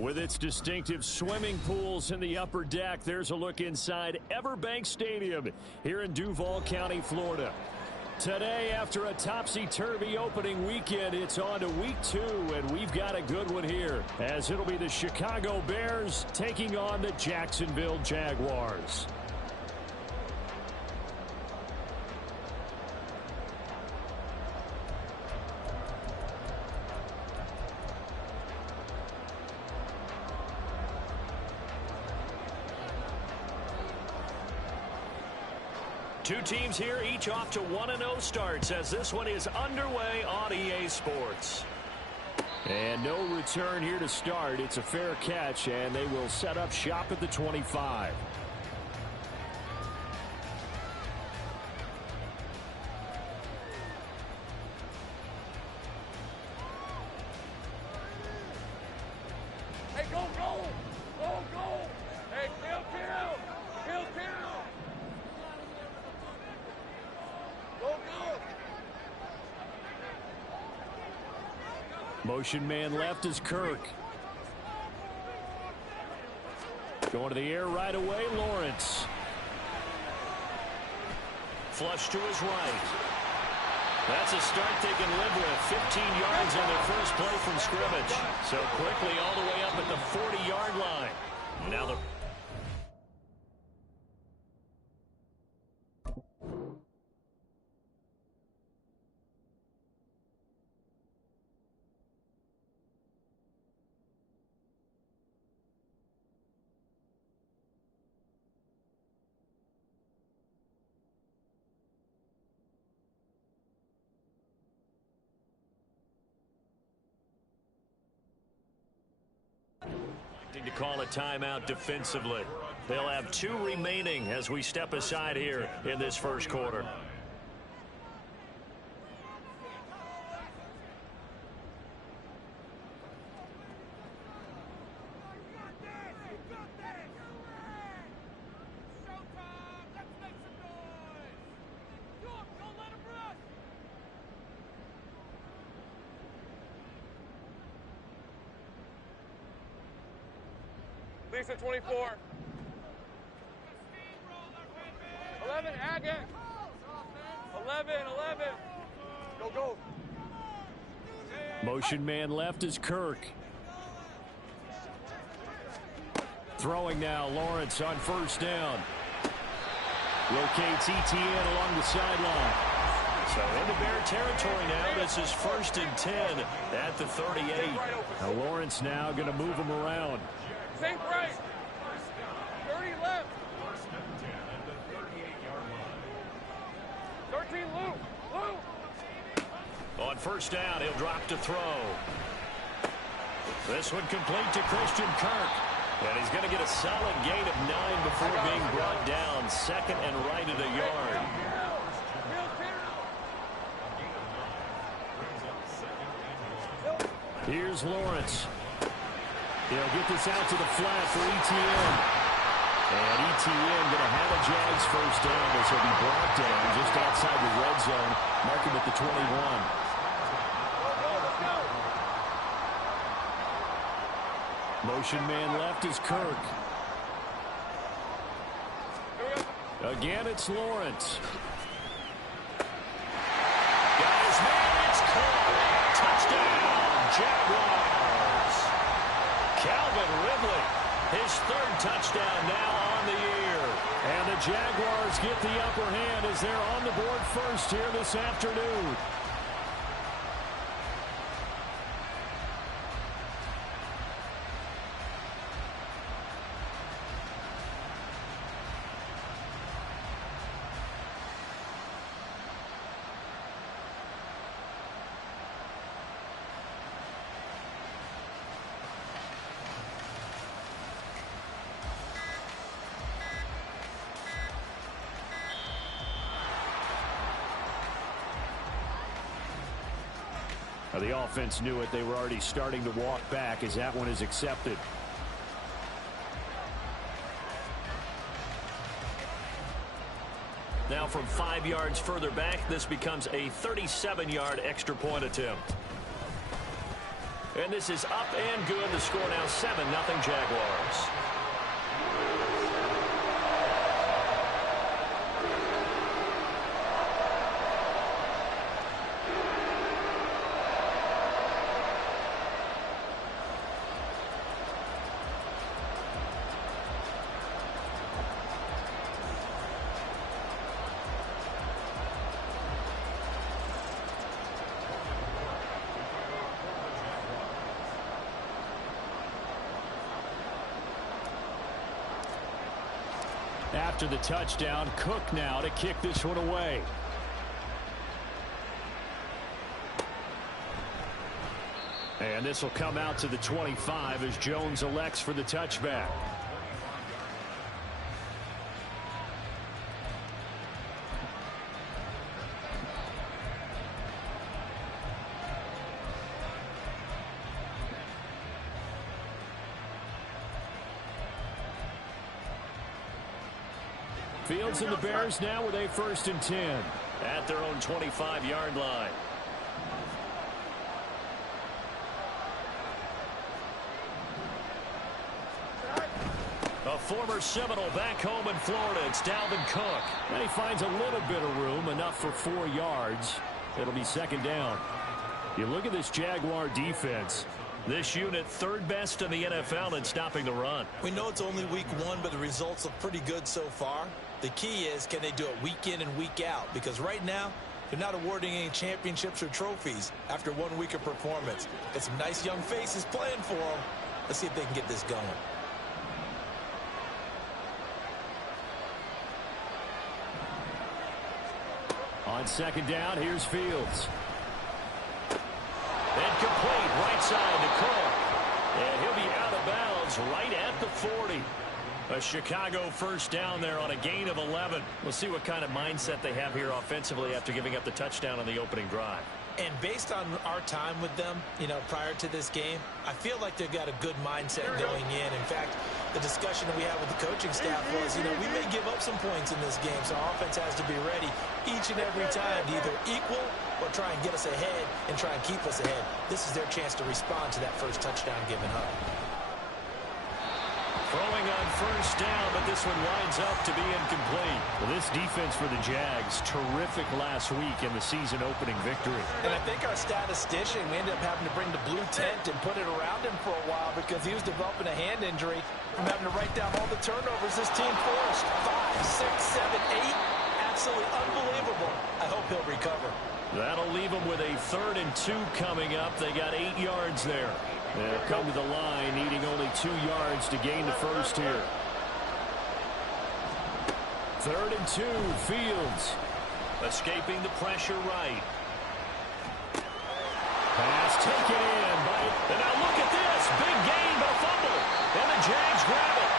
With its distinctive swimming pools in the upper deck, there's a look inside Everbank Stadium here in Duval County, Florida. Today, after a topsy-turvy opening weekend, it's on to week 2, and we've got a good one here, as it'll be the Chicago Bears taking on the Jacksonville Jaguars. Two teams here, each off to 1-0 starts as this one is underway on EA Sports. And no return here to start. It's a fair catch, and they will set up shop at the 25. Hey, go, go! Go, go! Hey, kill, kill! Kill, kill! Go, go! Motion man left is Kirk. Going to the air right away, Lawrence. Flush to his right. That's a start they can live with. 15 yards on their first play from scrimmage. So quickly all the way up at the 40-yard line. Now the... to call a timeout defensively. They'll have 2 remaining as we step aside here in this first quarter. Lisa, 24. 11, Agate. 11, 11. Go, go. Motion man left is Kirk. Throwing now, Lawrence on first down. Locates ETN along the sideline. So into Bear territory now. This is 1st and 10 at the 38. Now Lawrence now going to move him around. Safe right. 30 left. 13 loop. Loop. On first down, he'll drop to throw. This one complete to Christian Kirk. And he's going to get a solid gain of 9 before being brought down. 2nd and right at a yard. Here's Lawrence. He'll get this out to the flat for ETN. And ETN going to have a Jags first down as he'll be brought down just outside the red zone. Mark him at the 21. Motion man left is Kirk. Again, it's Lawrence. Got his man, it's caught. Touchdown, Jaguars. Calvin Ridley, his 3rd touchdown now on the year. And the Jaguars get the upper hand as they're on the board first here this afternoon. The offense knew it. They were already starting to walk back as that one is accepted. Now from 5 yards further back, this becomes a 37-yard extra point attempt. And this is up and good. The score now 7-0 Jaguars. After the touchdown, Cook now to kick this one away. And this will come out to the 25 as Jones elects for the touchback. Fields and the Bears now with a 1st and 10. At their own 25-yard line. A former Seminole back home in Florida. It's Dalvin Cook. And he finds a little bit of room, enough for 4 yards. It'll be 2nd down. You look at this Jaguar defense. This unit 3rd best in the NFL in stopping the run. We know it's only week 1, but the results look pretty good so far. The key is, can they do it week in and week out? Because right now, they're not awarding any championships or trophies after 1 week of performance. Got some nice young faces playing for them. Let's see if they can get this going. On 2nd down, here's Fields. Incomplete, right side to Cook. And he'll be out of bounds right at the 40. A Chicago 1st down there on a gain of 11. We'll see what kind of mindset they have here offensively after giving up the touchdown on the opening drive. And based on our time with them, prior to this game, I feel like they've got a good mindset going in. In fact, the discussion that we had with the coaching staff was, we may give up some points in this game, so our offense has to be ready each and every time to either equal or try and get us ahead and try and keep us ahead. This is their chance to respond to that first touchdown given up. Throwing on 1st down, but this one winds up to be incomplete. Well, this defense for the Jags, terrific last week in the season-opening victory. And I think our statistician, we ended up having to bring the blue tent and put it around him for a while because he was developing a hand injury from having to write down all the turnovers this team forced. 5, 6, 7, 8. Absolutely unbelievable. I hope he'll recover. That'll leave them with a 3rd and 2 coming up. They got 8 yards there. They'll come to the line, needing only 2 yards to gain the 1st here. 3rd and 2, Fields. Escaping the pressure right. Pass taken in. And now look at this. Big gain, but a fumble. And the Jags grab it.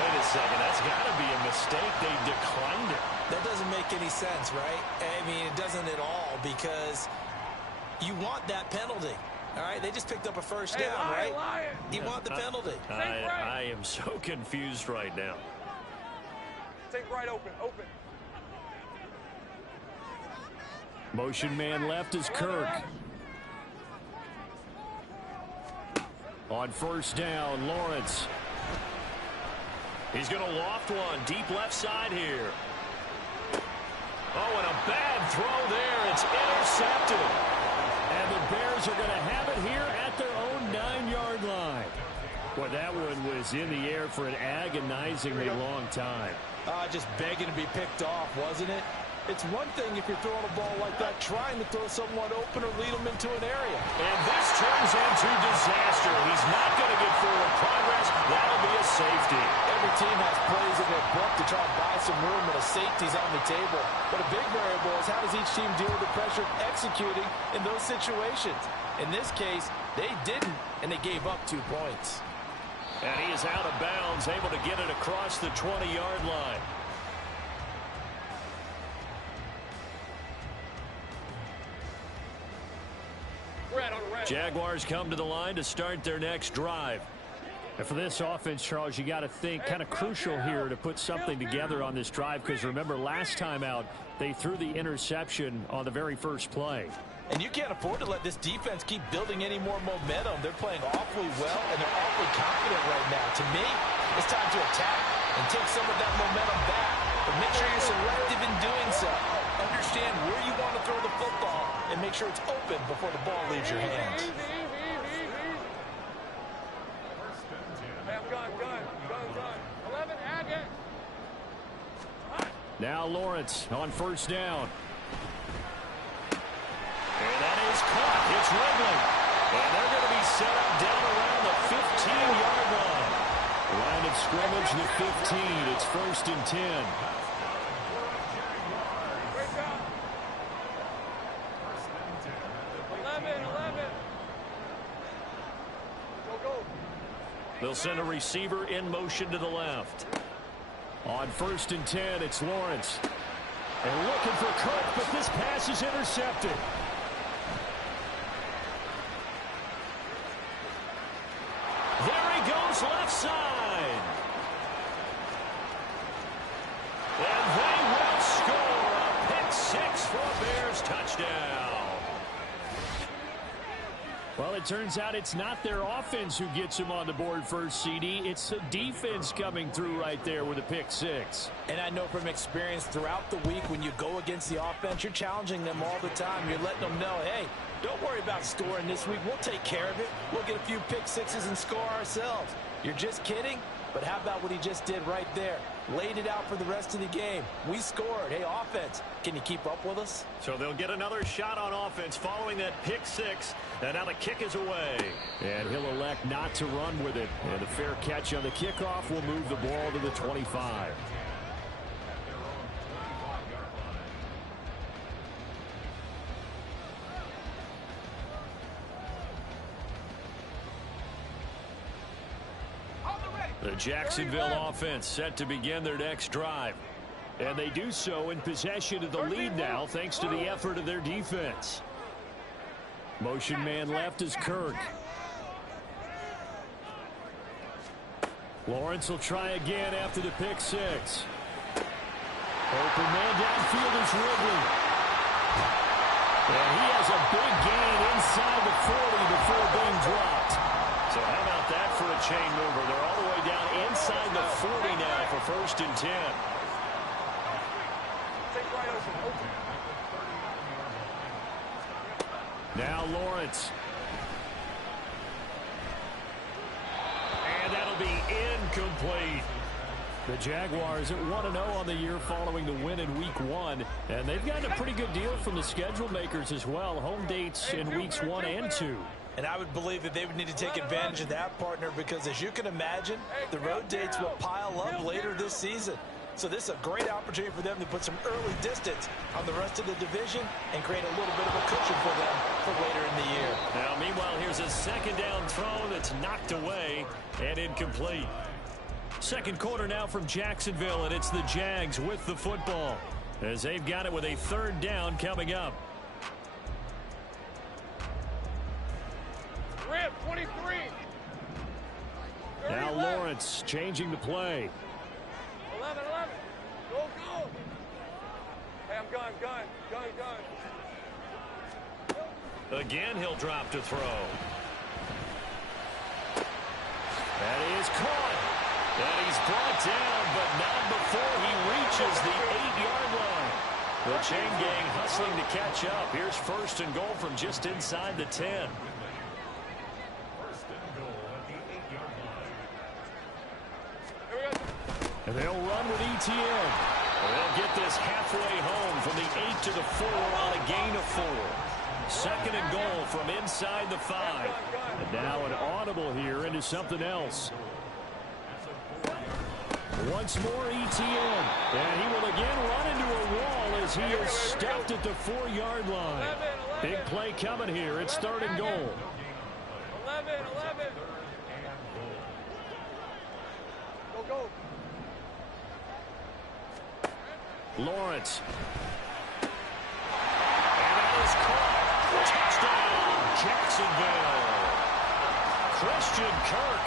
Wait a second. That's got to be a mistake. They declined it. That doesn't make any sense, right? I mean, it doesn't at all because you want that penalty. All right, they just picked up a 1st down, right? You want the penalty. I am so confused right now. Take right, open. Motion man left is Kirk. On 1st down, Lawrence. He's going to loft one deep left side here. Oh, and a bad throw there. It's intercepted. And the Bears are going to have it here at their own 9-yard line. Boy, that one was in the air for an agonizingly long time. Just begging to be picked off, wasn't it? It's one thing if you're throwing a ball like that, trying to throw someone open or lead them into an area. And this turns into disaster. He's not going to get forward progress. That'll be a safety. Every team has plays in their book to try and buy some room, and a safety's on the table. But a big variable is how does each team deal with the pressure of executing in those situations. In this case, they didn't, and they gave up 2 points. And he is out of bounds, able to get it across the 20-yard line. Jaguars come to the line to start their next drive. And for this offense, Charles, you got to think kind of crucial here to put something together on this drive because remember last time out they threw the interception on the very first play. And you can't afford to let this defense keep building any more momentum. They're playing awfully well, and they're awfully confident right now. To me, it's time to attack and take some of that momentum back. But make sure you're selective in doing so. Understand where you want to throw the football and make sure it's open before the ball leaves your hands. Gun. 11, Agate. Now Lawrence on first down. And that is caught. It's Ridley. And they're going to be set up down around the 15-yard line. Line of scrimmage, the 15. It's 1st and 10. Great job. 11. Go. They'll send a receiver in motion to the left. On 1st and 10, it's Lawrence. And looking for Kirk, but this pass is intercepted. There he goes, left side. And they will score a pick six for a Bears touchdown. Well, it turns out it's not their offense who gets him on the board first, CD. It's the defense coming through right there with a pick six. And I know from experience throughout the week when you go against the offense, you're challenging them all the time. You're letting them know, hey, don't worry about scoring this week. We'll take care of it. We'll get a few pick sixes and score ourselves. You're just kidding? But how about what he just did right there? Laid it out for the rest of the game. We scored. Hey, offense, can you keep up with us? So they'll get another shot on offense following that pick six. And now the kick is away. And he'll elect not to run with it. And a fair catch on the kickoff will move the ball to the 25. The Jacksonville offense set to begin their next drive. And they do so in possession of the lead now thanks to the effort of their defense. Motion man left is Kirk. Lawrence will try again after the pick six. Open man downfield is Ridley. And he has a big gain inside the 40 before being dropped. So how about that for a chain mover? They're all the way down inside the 40 now for 1st and 10. Now Lawrence. And that'll be incomplete. The Jaguars at 1-0 on the year following the win in Week 1. And they've gotten a pretty good deal from the schedule makers as well. Home dates in Weeks 1 and 2. And I would believe that they would need to take advantage of that, partner, because as you can imagine, the road dates will pile up later this season. So this is a great opportunity for them to put some early distance on the rest of the division and create a little bit of a cushion for them for later in the year. Now, meanwhile, here's a second down throw that's knocked away and incomplete. Second quarter now from Jacksonville, and it's the Jags with the football as they've got it with a 3rd down coming up. Rip, 23. Now Lawrence changing the play. 11. Go. Hey, I'm gun. Again, he'll drop to throw. That is caught. And he's brought down, but not before he reaches the 8-yard line. The chain gang hustling to catch up. Here's 1st and goal from just inside the 10. And they'll run with ETN. They'll get this halfway home from the 8 to the 4 on a gain of 4. 2nd and goal from inside the 5. And now an audible here into something else. Once more ETN. And he will again run into a wall as he is stopped at the 4-yard line. Big play coming here. It's 3rd and goal. 11. Go. Lawrence. And that is caught. Touchdown, Jacksonville. Christian Kirk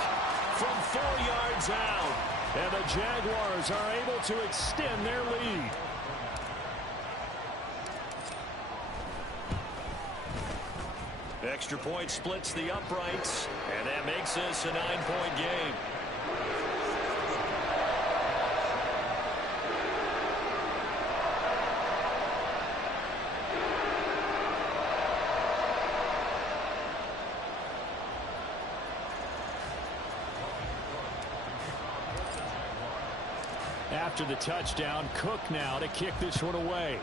from 4 yards out. And the Jaguars are able to extend their lead. Extra point splits the uprights, and that makes this a 9-point game. After the touchdown, Cook now to kick this one away.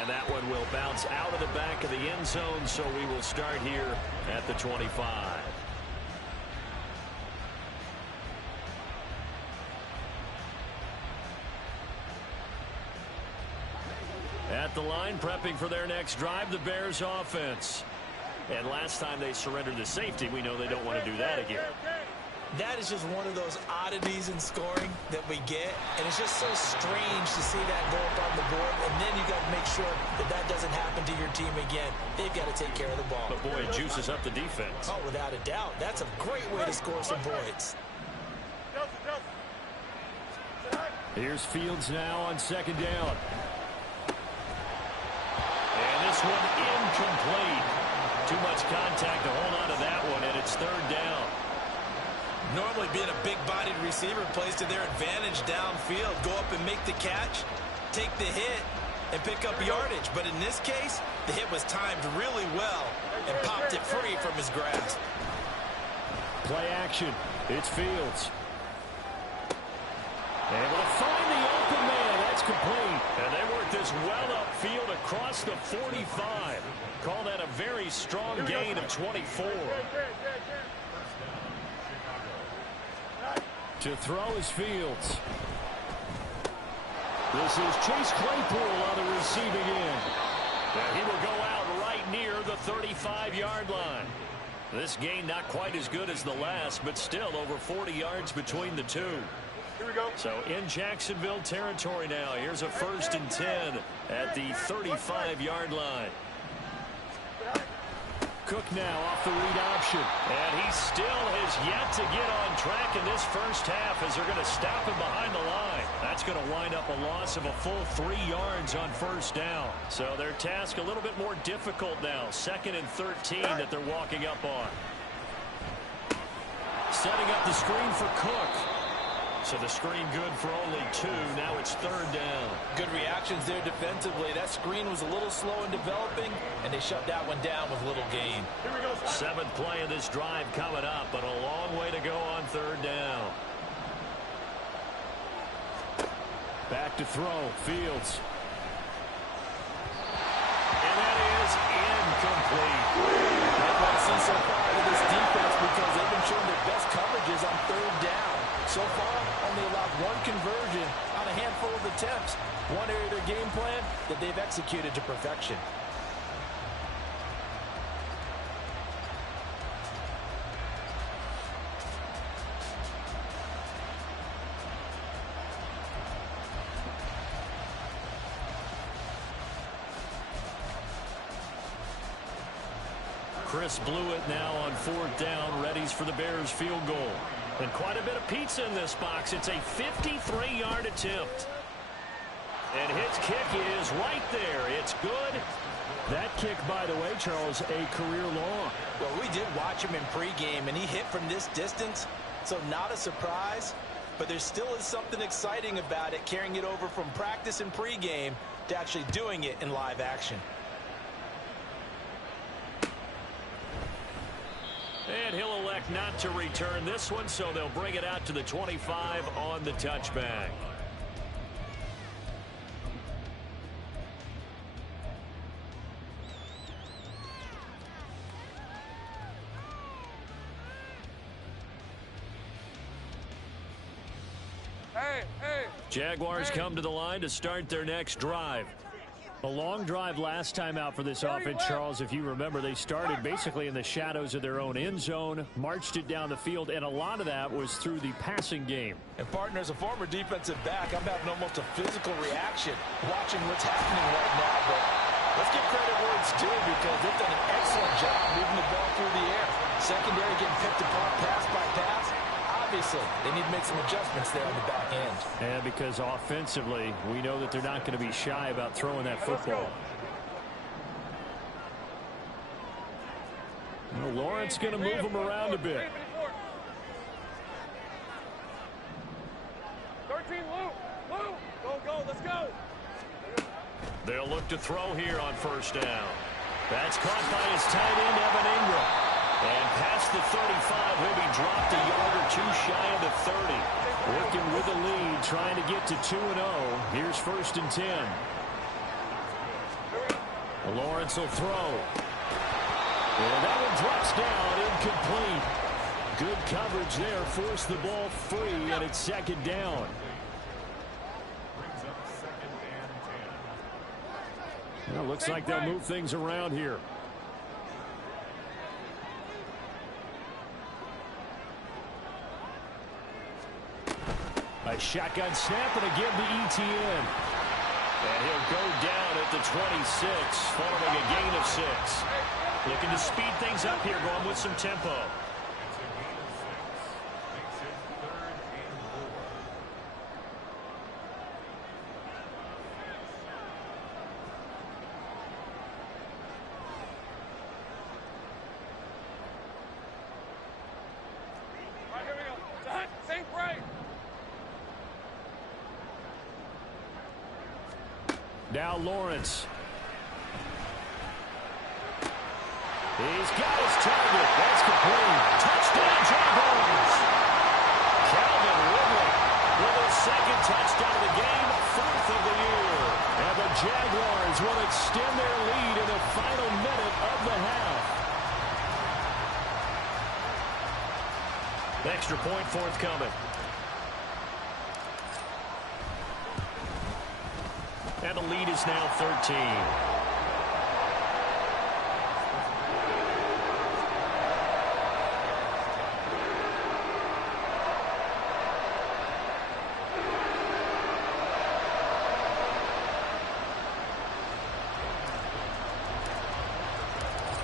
And that one will bounce out of the back of the end zone, so we will start here at the 25. At the line, prepping for their next drive, the Bears offense. And last time they surrendered the safety, we know they don't want to do that again. That is just one of those oddities in scoring that we get, and it's just so strange to see that go up on the board, and then you got to make sure that that doesn't happen to your team again. They've got to take care of the ball. But boy, it juices up the defense. Oh, without a doubt. That's a great way to score some points. Here's Fields now on second down. And this one incomplete. Too much contact to hold on to that one, and it's third down. Normally being a big-bodied receiver plays to their advantage downfield. Go up and make the catch, take the hit, and pick up yardage. But in this case, the hit was timed really well and popped it free from his grasp. Play action. It's Fields. Able to find the open man. That's complete. And they work this well upfield across the 45. Call that a very strong gain of 24. To throw is Fields. This is Chase Claypool on the receiving end. And he will go out right near the 35-yard line. This gain not quite as good as the last, but still over 40 yards between the two. Here we go. So in Jacksonville territory now. Here's a 1st and 10 at the 35-yard line. Cook now off the read option. And he still has yet to get on track in this first half as they're going to stop him behind the line. That's going to wind up a loss of a full 3 yards on first down. So their task a little bit more difficult now. 2nd and 13 that they're walking up on. Setting up the screen for Cook. So the screen good for only 2. Now it's 3rd down. Good reactions there defensively. That screen was a little slow in developing, and they shut that one down with little gain. Here we go. 7th play of this drive coming up, but a long way to go on 3rd down. Back to throw. Fields. And that is incomplete. That's what I see so far out of this defense because they've been showing their best coverages on 3rd down. So far, only allowed 1 conversion on a handful of attempts. One area of their game plan that they've executed to perfection. Chris Blewett now on 4th down, readies for the Bears field goal. And quite a bit of pizza in this box. It's a 53-yard attempt. And his kick is right there. It's good. That kick, by the way, Charles, a career long. Well, we did watch him in pregame, and he hit from this distance, so not a surprise. But there still is something exciting about it, carrying it over from practice and pregame to actually doing it in live action. And he'll elect not to return this one, so they'll bring it out to the 25 on the touchback. Jaguars come to the line to start their next drive. A long drive last time out for this offense, Charles. If you remember, they started basically in the shadows of their own end zone, marched it down the field, and a lot of that was through the passing game. And, partner, as a former defensive back, I'm having almost a physical reaction watching what's happening right now. But let's give credit where it's due because they've done an excellent job moving the ball through the air. Secondary getting picked apart pass by pass. Obviously, they need to make some adjustments there on the back end. And because offensively, we know that they're not going to be shy about throwing that football. Well, Lawrence going to move him around a bit. 13, Lou, go, let's go. They'll look to throw here on first down. That's caught by his tight end, Evan Ingram. And past the 35, he'll be dropped a yard or two shy of the 30. Working with a lead, trying to get to 2-0. Here's 1st and 10. Lawrence will throw. And that one drops down, incomplete. Good coverage there, forced the ball free, and it's 2nd down. Well, looks like they'll move things around here. A shotgun snap, and again to ETN. And he'll go down at the 26, following a gain of 6. Looking to speed things up here, going with some tempo. Now Lawrence. He's got his target. That's complete. Touchdown, Jaguars. Calvin Ridley with his 2nd touchdown of the game, 4th of the year. And the Jaguars will extend their lead in the final minute of the half. Extra point forthcoming. And the lead is now 13.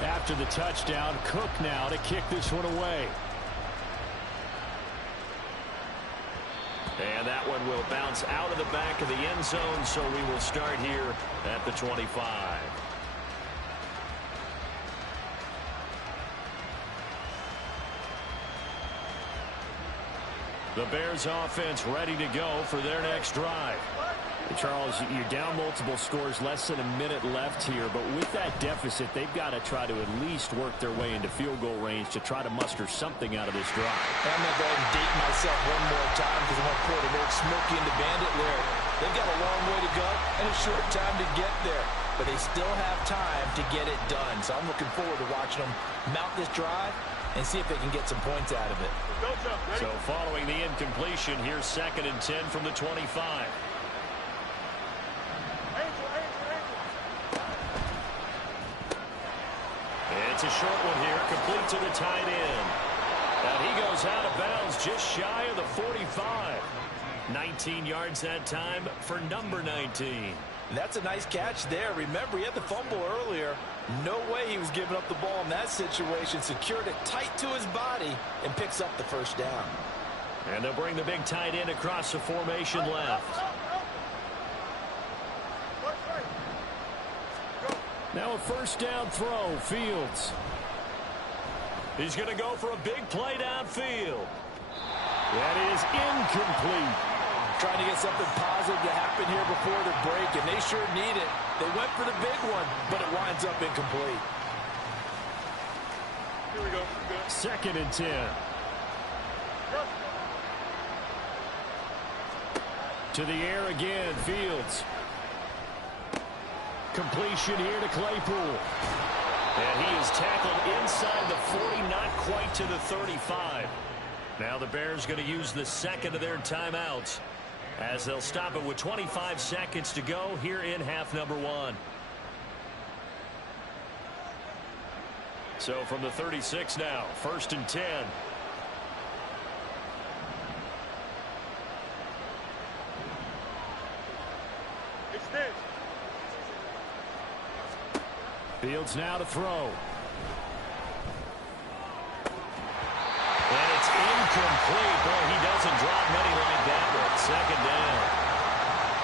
After the touchdown, Cook now to kick this one away. And that one will bounce out of the back of the end zone, so we will start here at the 25. The Bears offense ready to go for their next drive. Charles, you're down multiple scores, less than a minute left here, but with that deficit, they've got to try to at least work their way into field goal range to try to muster something out of this drive. I'm going to go ahead and date myself one more time because I want to put an old Smokey in the Bandit there. They've got a long way to go and a short time to get there, but they still have time to get it done. So I'm looking forward to watching them mount this drive and see if they can get some points out of it. So following the incompletion, here's 2nd and 10 from the 25. It's a short one here, complete to the tight end. And he goes out of bounds just shy of the 45. 19 yards that time for number 19. That's a nice catch there. Remember, he had the fumble earlier. No way he was giving up the ball in that situation. Secured it tight to his body and picks up the 1st down. And they'll bring the big tight end across the formation left. Now a 1st down throw, Fields. He's going to go for a big play downfield. That is incomplete. Trying to get something positive to happen here before the break, and they sure need it. They went for the big one, but it winds up incomplete. Here we go. 2nd and 10. To the air again, Fields. Completion here to Claypool. And he is tackled inside the 40, not quite to the 35. Now the Bears going to use the 2nd of their timeouts as they'll stop it with 25 seconds to go here in half number 1. So from the 36 now, 1st and 10. Fields now to throw. And it's incomplete. Boy, he doesn't drop many like that one. 2nd down.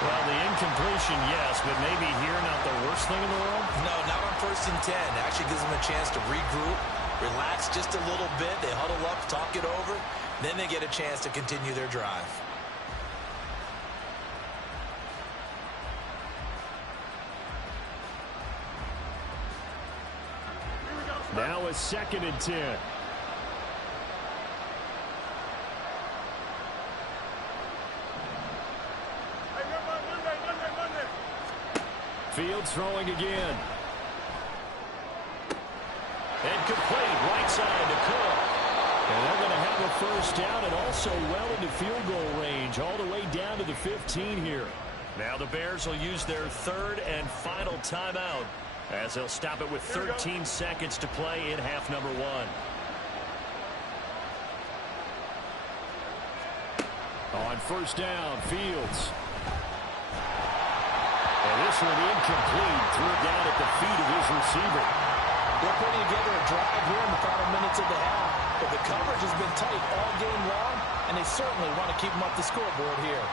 Well, the incompletion, yes, but maybe here not the worst thing in the world? No, not on 1st and 10. Actually gives them a chance to regroup, relax just a little bit. They huddle up, talk it over. Then they get a chance to continue their drive. Now a 2nd and 10. Fields throwing again. And complete, right side to Cook. And they're going to have a first down and also well into field goal range, all the way down to the 15 here. Now the Bears will use their 3rd and final timeout as they'll stop it with 13 seconds to play in half number 1. On first down, Fields. And this one incomplete. Threw it down at the feet of his receiver. They're putting together a drive here in the final minutes of the half. But the coverage has been tight all game long, and they certainly want to keep them up the scoreboard here.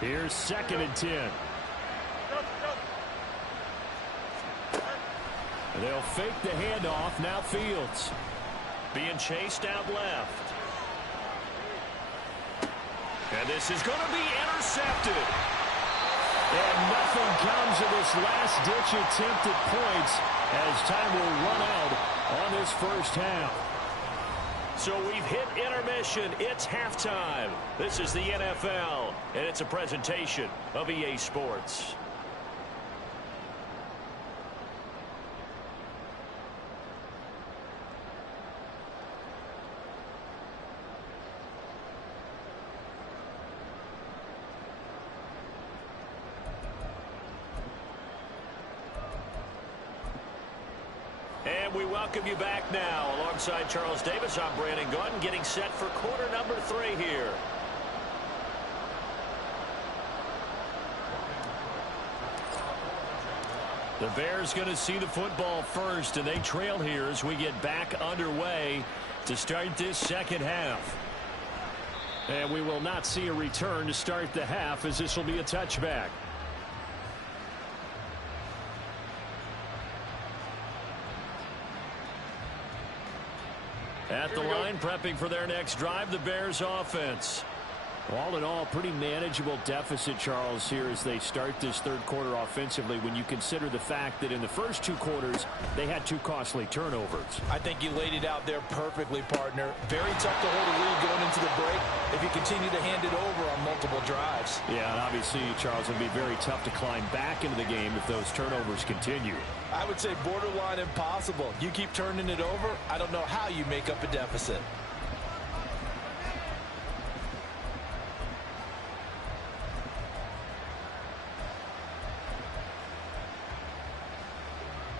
Here's 2nd and 10. They'll fake the handoff. Now Fields. Being chased out left. And this is going to be intercepted. And nothing comes of this last-ditch attempt at points as time will run out on this first half. So we've hit intermission. It's halftime. This is the NFL, and it's a presentation of EA Sports. And we welcome you back now. Alongside Charles Davis, I'm Brandon Gunn, getting set for quarter number 3 here. The Bears going to see the football first, and they trail here as we get back underway to start this second half. And we will not see a return to start the half, as this will be a touchback. At the line, prepping for their next drive, the Bears offense. All in all, pretty manageable deficit, Charles, here as they start this third quarter offensively when you consider the fact that in the first 2 quarters, they had 2 costly turnovers. I think you laid it out there perfectly, partner. Very tough to hold a lead going into the break if you continue to hand it over on multiple drives. Yeah, and obviously, Charles, it would be very tough to climb back into the game if those turnovers continue. I would say borderline impossible. You keep turning it over, I don't know how you make up a deficit.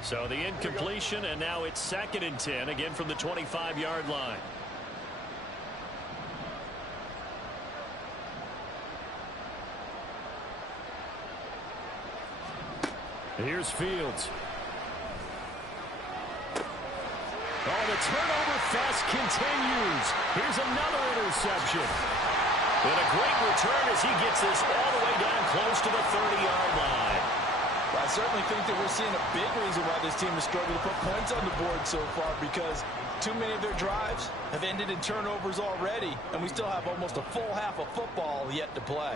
So the incompletion, and now it's 2nd and 10, again from the 25-yard line. Here's Fields. Oh, the turnover fest continues. Here's another interception. And a great return as he gets this all the way down close to the 30-yard line. I certainly think that we're seeing a big reason why this team has struggled to put points on the board so far, because too many of their drives have ended in turnovers already, and we still have almost a full half of football yet to play.